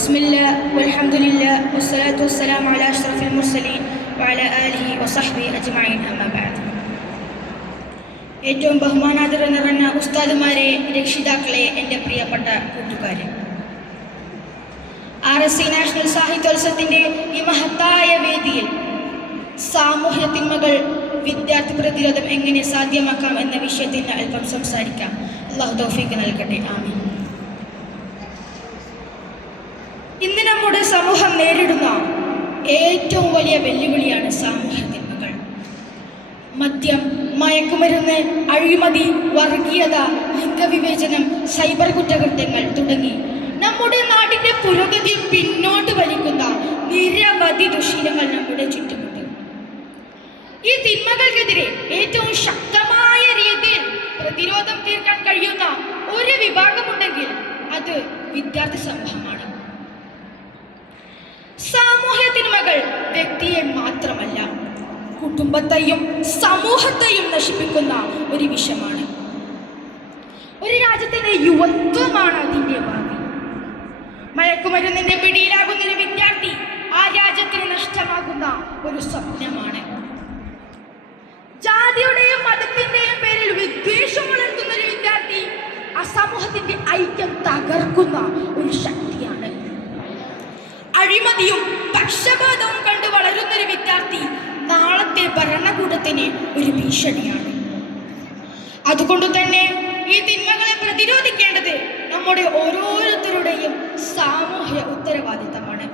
بسم الله والحمد لله والصلاة والسلام على أشرف المرسلين وعلى آله وصحبه أجمعين أما بعد. ഏറ്റവും ബഹുമാനാദരം നിറഞ്ഞ ഉസ്താദുമാരെ, രക്ഷിതാക്കളെ, എൻ്റെ പ്രിയപ്പെട്ട കൂട്ടുകാരെ, RSC നാഷണൽ സാഹിത്യോത്സവത്തിൻ്റെ ഈ മഹത്തായ വേദിയിൽ സാമൂഹ്യ തിന്മകൾ വിദ്യാർത്ഥി പ്രതിരോധം എങ്ങനെ സാധ്യമാക്കാം എന്ന വിഷയത്തിൽ അല്പം സംസാരിക്കാം. അല്ലാഹു തൗഫീഖ് നൽകട്ടെ. ആമീൻ. ഇന്ന് നമ്മുടെ സമൂഹം നേരിടുന്ന ഏറ്റവും വലിയ വെല്ലുവിളിയാണ് സാമൂഹ്യ തിന്മകൾ. മദ്യം, മയക്കുമരുന്ന്, അഴിമതി, വർഗീയത, ലിംഗവിവേചനം, സൈബർ കുറ്റകൃത്യങ്ങൾ തുടങ്ങി നമ്മുടെ നാടിൻ്റെ പുരോഗതി പിന്നോട്ട് വലിക്കുന്ന നിരവധി ദുശ്ശീലങ്ങൾ നമ്മുടെ ചുറ്റുമുണ്ട്. ഈ തിന്മകൾക്കെതിരെ ഏറ്റവും ശക്തമായ രീതിയിൽ പ്രതിരോധം തീർക്കാൻ കഴിയുന്ന ഒരു വിഭാഗമുണ്ടെങ്കിൽ അത് വിദ്യാർത്ഥി സമൂഹമാണ്. സാമൂഹ്യ തിന്മകൾ വ്യക്തിയെ മാത്രമല്ല, കുടുംബത്തെയും സമൂഹത്തെയും നശിപ്പിക്കുന്ന ഒരു വിഷമാണ്. ഒരു രാജ്യത്തിന്റെ യുവത്വമാണ് അതിൻ്റെ ഭാവി. മയക്കുമരുന്നിന്റെ പിടിയിലാകുന്ന ഒരു വിദ്യാർത്ഥി ആ രാജ്യത്തിന് നഷ്ടമാകുന്ന ഒരു സ്വപ്നമാണ്. ജാതിയുടെയും മതത്തിന്റെയും പേരിൽ വിദ്വേഷം വളർത്തുന്ന ഒരു വിദ്യാർത്ഥി ആ സമൂഹത്തിന്റെ ഐക്യം തകർക്കുന്ന ഒരു ശക്തിയാണ്. അഴിമതിയും പക്ഷപാതവും കണ്ട് വളരുന്ന ഒരു വിദ്യാർത്ഥി നാളത്തെ ഭരണകൂടത്തിന് ഒരു ഭീഷണിയാണ്. അതുകൊണ്ട് തന്നെ ഈ തിന്മകളെ പ്രതിരോധിക്കേണ്ടത് നമ്മുടെ ഓരോരുത്തരുടെയും സാമൂഹ്യ ഉത്തരവാദിത്തമാണ്.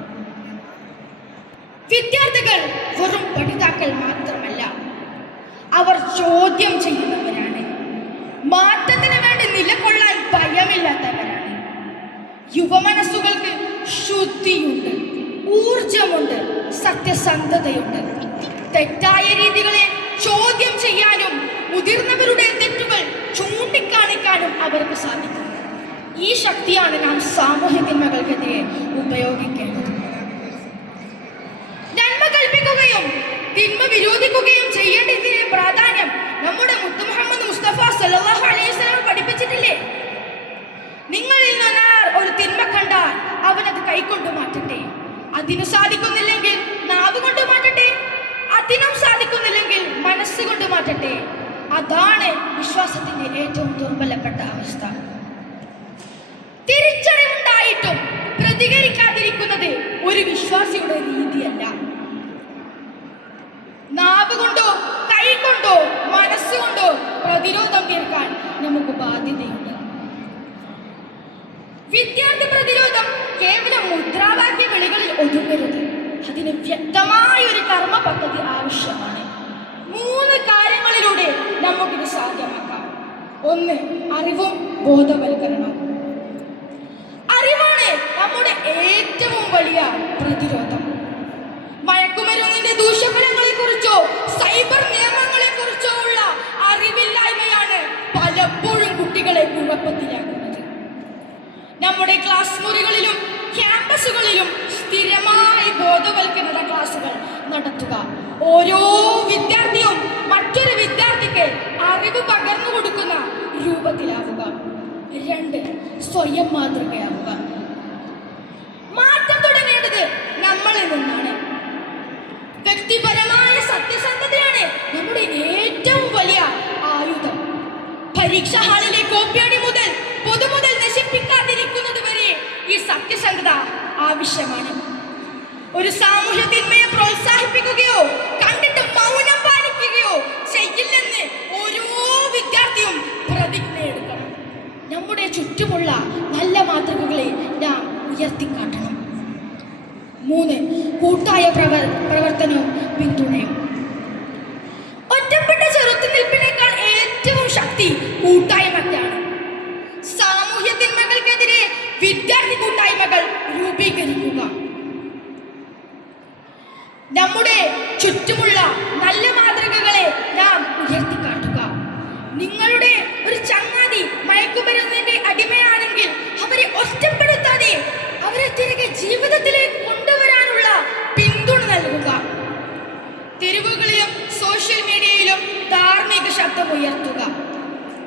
വിദ്യാർത്ഥികൾ വെറും പഠിതാക്കൾ മാത്രമല്ല, അവർ ചോദ്യം ചെയ്യുന്നവരാണ്. മാറ്റത്തിന് വേണ്ടി നിലകൊള്ളാൻ ഭയമില്ലാത്തവരാണ്. യുവമനസ്സുകൾക്ക് ശുദ്ധിയുണ്ട്, ഊർജമുണ്ട്, സത്യസന്ധതയുണ്ട്. തെറ്റായ രീതികളെ ചോദ്യം ചെയ്യാനും മുതിർന്നവരുടെ തെറ്റുകൾ ചൂണ്ടിക്കാണിക്കാനും അവർക്ക് സാധിക്കും. ഈ ശക്തിയാണ് നാം സാമൂഹ്യ തിന്മകൾക്കെതിരെ ഉപയോഗിക്കേണ്ടത്. നന്മ കൽപ്പിക്കുകയും തിന്മ വിരോധിക്കുകയും ചെയ്യേണ്ടതിന്റെ പ്രാധാന്യം നമ്മുടെ മുത്ത് മുഹമ്മദ് മുസ്തഫ സല്ലല്ലാഹു അലൈഹി വസല്ലം പഠിപ്പിച്ചിട്ടില്ലേ? നിങ്ങളിൽ നിന്ന് ഒരു തിന്മ കണ്ടാൽ അവനത് കൈകൊണ്ട് മാറ്റട്ടെ. അതിനു സാധിക്കുന്നില്ലെങ്കിൽ നാവ് കൊണ്ട് മാറ്റട്ടെ. അതിനും സാധിക്കുന്നില്ലെങ്കിൽ മനസ്സുകൊണ്ട് മാറ്റട്ടെ. അതാണ് വിശ്വാസത്തിന്റെ ഏറ്റവും ദുർബലപ്പെട്ട അവസ്ഥ. തിരിച്ചറിവുണ്ടായിട്ടും പ്രതികരിക്കാതിരിക്കുന്നത് ഒരു വിശ്വാസിയുടെ രീതിയല്ല. നാവ് കൊണ്ടോ കൈ കൊണ്ടോ മനസ്സുകൊണ്ടോ പ്രതിരോധം തീർക്കാൻ നമുക്ക് ബാധ്യതയുണ്ട്. വിദ്യാർത്ഥി പ്രതിരോധം കേവലം മുദ്രാവാക്യ വിളികളിൽ ഒതുങ്ങരുത്. അതിന് വ്യക്തമായ ഒരു കർമ്മ പദ്ധതി ആവശ്യമാണ്. 3 കാര്യങ്ങളിലൂടെ നമുക്കിത് സാധ്യമാക്കാം. 1. അറിവും ബോധവൽക്കരണവും. അറിവാണ് നമ്മുടെ ഏറ്റവും വലിയ പ്രതിരോധം. മയക്കുമരുന്നിന്റെ ദൂഷ്യഫലങ്ങളെ കുറിച്ചോ സൈബർ നിയമങ്ങളെ കുറിച്ചോ ഉള്ള അറിവില്ലായ്മയാണ് പലപ്പോഴും കുട്ടികളെ കുഴപ്പത്തിലാക്കുന്നത്. നമ്മുടെ ക്ലാസ് മുറികളിലും ക്യാമ്പസുകളിലും സ്ഥിരമായി ബോധവൽക്കരണ ക്ലാസുകൾ നടത്തുക. ഓരോ വിദ്യാർത്ഥിയും മറ്റൊരു വിദ്യാർത്ഥിക്ക് അറിവ് പകർന്നു കൊടുക്കുന്ന രൂപത്തിലാവുക. 2. സ്വയം മാതൃകയാവുക. മാറ്റം തുടങ്ങേണ്ടത് നമ്മളിൽ നിന്നാണ്. വ്യക്തിപരമായ സത്യസന്ധതയാണ് നമ്മുടെ ഏറ്റവും വലിയ ആയുധം. പരീക്ഷാ ഹാളിലെ കോപ്പിയടി മുതൽ പൊതുമുതൽ നശിപ്പിക്കാതിരിക്കുന്നത് വരെ ഈ സത്യസന്ധത ആവശ്യമാണ്. ഒരു സാമൂഹ്യ തിന്മയെ പ്രോത്സാഹിപ്പിക്കുകയോ കണ്ടിട്ട് മൗനം പാലിക്കുകയോ ചെയ്യില്ലെന്ന് ഓരോ വിദ്യാർത്ഥിയും പ്രതിജ്ഞയെടുക്കണം. നമ്മുടെ ചുറ്റുമുള്ള നല്ല മാതൃകകളെ നാം ഉയർത്തിക്കാട്ടണം. 3. കൂട്ടായ പ്രവർത്തനവും പിന്തുണയും. ഒറ്റപ്പെട്ട ചെറുത്തുനിൽപ്പിനേക്കാൾ ഏറ്റവും ശക്തി കൂട്ടായ്മയ്ക്കാണ്. സാമൂഹ്യ തിന്മകൾക്കെതിരെ വിദ്യാർത്ഥി കൂട്ടായ്മകൾ രൂപീകരിക്കുക. നമ്മുടെ ചുറ്റുമുള്ള നല്ല മാതൃകകളെ നാം ഉയർത്തിക്കാട്ടുക. നിങ്ങളുടെ ഒരു ചങ്ങാതി മയക്കുമരുന്നിന്റെ അടിമയാണെങ്കിൽ അവരെ ഒറ്റപ്പെടുത്താതെ അവരെ തിരികെ ജീവിതത്തിലേക്ക് കൊണ്ടുവരാനുള്ള പിന്തുണ നൽകുക. തെരുവുകളിലും സോഷ്യൽ മീഡിയയിലും ധാർമ്മിക ശബ്ദം ഉയർത്തുക.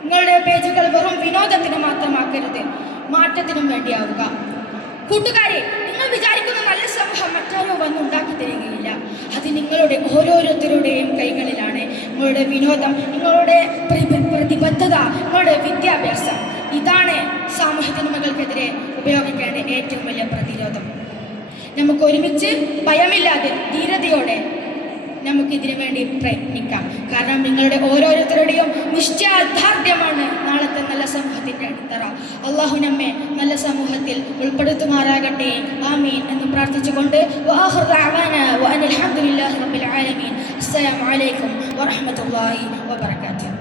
നിങ്ങളുടെ പേജുകൾ വെറും വിനോദത്തിന് മാത്രമാക്കരുത്, മാറ്റത്തിനും വേണ്ടിയാവുക. കൂട്ടുകാരെ, വിചാരിക്കുന്ന നല്ല സമൂഹം മറ്റാരോ വന്ന് ഉണ്ടാക്കി തരികയില്ല. അത് നിങ്ങളുടെ ഓരോരുത്തരുടെയും കൈകളിലാണ്. നിങ്ങളുടെ വിനോദം, നിങ്ങളുടെ പ്രതിബദ്ധത, നിങ്ങളുടെ വിദ്യാഭ്യാസം, ഇതാണ് സാമൂഹ്യ തിന്മകൾക്കെതിരെ ഉപയോഗിക്കേണ്ട ഏറ്റവും വലിയ പ്രതിരോധം. നമുക്ക് ഒരുമിച്ച് ഭയമില്ലാതെ ധീരതയോടെ നമുക്കിതിനു വേണ്ടി പ്രയത്നിക്കാം. കാരണം നിങ്ങളുടെ ഓരോരുത്തരുടെയും നിശ്ചയദാർഢ്യമാണ് നാളത്തെ നല്ല സമൂഹത്തിൻ്റെ അടിത്തറ. അള്ളാഹു നമ്മെ നല്ല സമൂഹത്തിൽ ഉൾപ്പെടുത്തുമാറാകട്ടെ. ആമീൻ എന്ന് പ്രാർത്ഥിച്ചുകൊണ്ട് അസ്സലാമു അലൈക്കും വറഹ്മത്തുള്ളാഹി വബറകാതുഹു.